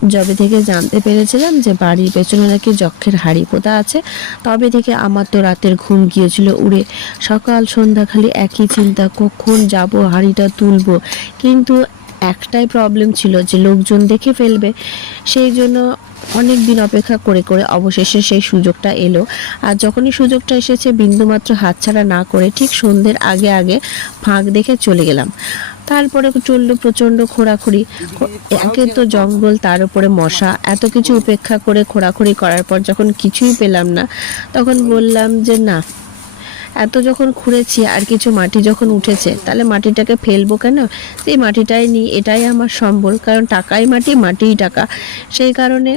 যবে থেকে জানতে পেরেছিলাম যে বাড়ির পেছনে নাকি যক্ষের হাঁড়ি পোঁতা আছে, তবে থেকে আমার তো রাতের ঘুম গিয়েছিল উড়ে। সকাল সন্ধ্যা খালি একই চিন্তা, কখন যাব হাঁড়িটা তুলবো। কিন্তু একটাই প্রবলেম ছিল যে লোকজন দেখে ফেলবে। সেই জন্য অনেক দিন অপেক্ষা করে করে অবশেষে সেই সুযোগটা এলো। আর যখনই সুযোগটা এসেছে বিন্দুমাত্র হাতছাড়া না করে ঠিক সন্ধ্যের আগে আগে ফাঁক দেখে চলে গেলাম। তারপরে চললো প্রচণ্ড খোঁড়াখুড়ি। একে তো জঙ্গল, তার উপরে মশা, এত কিছু উপেক্ষা করে খোঁড়াখুড়ি করার পর যখন কিছুই পেলাম না, তখন বললাম যে না, এত যখন খুঁড়েছি আর কিছু মাটি যখন উঠেছে, তাহলে মাটিটাকে ফেলবো কেন, সেই মাটিটাই নিই, এটাই আমার সম্বল। কারণ টাকাই মাটি, মাটিই টাকা। সেই কারণে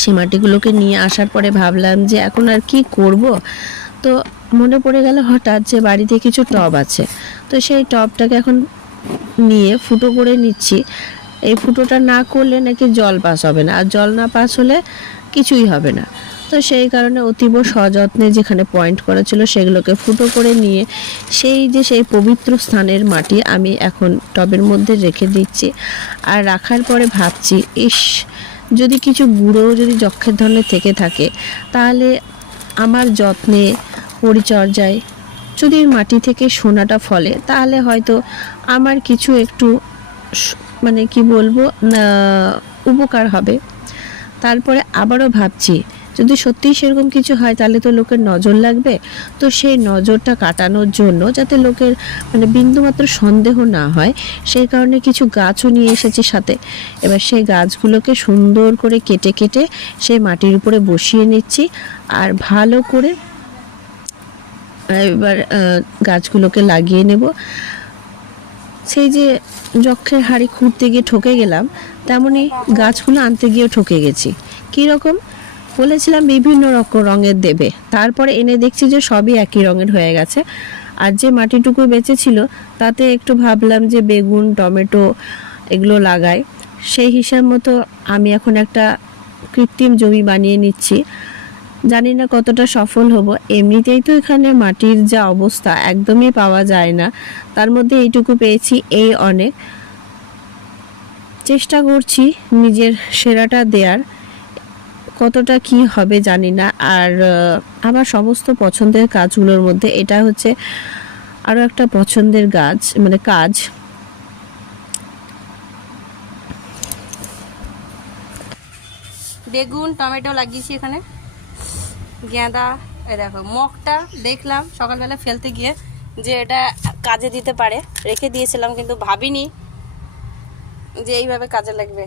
সেই মাটিগুলোকে নিয়ে আসার পরে ভাবলাম যে এখন আর কি করব। তো মনে পড়ে গেল হঠাৎ যে বাড়িতে কিছু টব আছে, তো সেই টবটাকে এখন নিয়ে ফুটো করে নিচ্ছি। এই ফুটোটা না করলে নাকি জল পাস হবে না, আর জল না পাস হলে কিছুই হবে না। তো সেই কারণে অতীব সযত্নে যেখানে পয়েন্ট করা ছিল সেগুলোকে ফুটো করে নিয়ে সেই পবিত্র স্থানের মাটি আমি এখন টবের মধ্যে রেখে দিচ্ছি। আর রাখার পরে ভাবছি, ইস, যদি কিছু গুঁড়ো যদি যক্ষের ধরনের থেকে থাকে, তাহলে আমার যত্নে পরিচর্যায় যদি মাটি থেকে সোনাটা ফলে, তাহলে হয়তো আমার কিছু একটু মানে কি বলবো, উপকার হবে। তারপরে আবারও ভাবছি, যদি সত্যিই সেরকম কিছু হয় তাহলে তো লোকের নজর লাগবে। তো সেই নজরটা কাটানোর জন্য যাতে লোকের মানে বিন্দুমাত্র সন্দেহ না হয়, সেই কারণে কিছু গাছও নিয়ে এসেছি সাথে। এবার সেই গাছগুলোকে সুন্দর করে কেটে কেটে সেই মাটির উপরে বসিয়ে নিচ্ছি। আর ভালো করে এবার গাছগুলোকে লাগিয়ে নেব। সেই যে যক্ষের হাঁড়ি খুঁড়তে গিয়ে ঠকে গেলাম, তেমনই গাছগুলো আনতে গিয়েও ঠকে গেছি। কীরকম, বলেছিলাম বিভিন্ন রকম রঙের দেবে, তারপরে এনে দেখছি যে সবই একই রঙের হয়ে গেছে। আর যে মাটিটুকু বেঁচেছিল তাতে একটু ভাবলাম যে বেগুন, টমেটো এগুলো লাগাই। সেই হিসাব মতো আমি এখন একটা কৃত্রিম জমি বানিয়ে নিচ্ছি। জানি না কতটা সফল হব। এমনিতেই তো এখানে মাটির যা অবস্থা একদমই পাওয়া যায় না, তার মধ্যে এইটুকু পেয়েছি, এই অনেক। চেষ্টা করছি নিজের সেরাটা দেওয়ার, কতটা কি হবে জানি না। আর আমার সমস্ত পছন্দের কাজগুলোর মধ্যে এটা হচ্ছে আরও একটা পছন্দের কাজ, মানে কাজ। বেগুন টমেটো লাগিয়েছি এখানে, গাঁদা। এই দেখো মগটা দেখলাম সকালবেলা ফেলতে গিয়ে যে এটা কাজে দিতে পারে, রেখে দিয়েছিলাম, কিন্তু ভাবিনি যে এইভাবে কাজে লাগবে।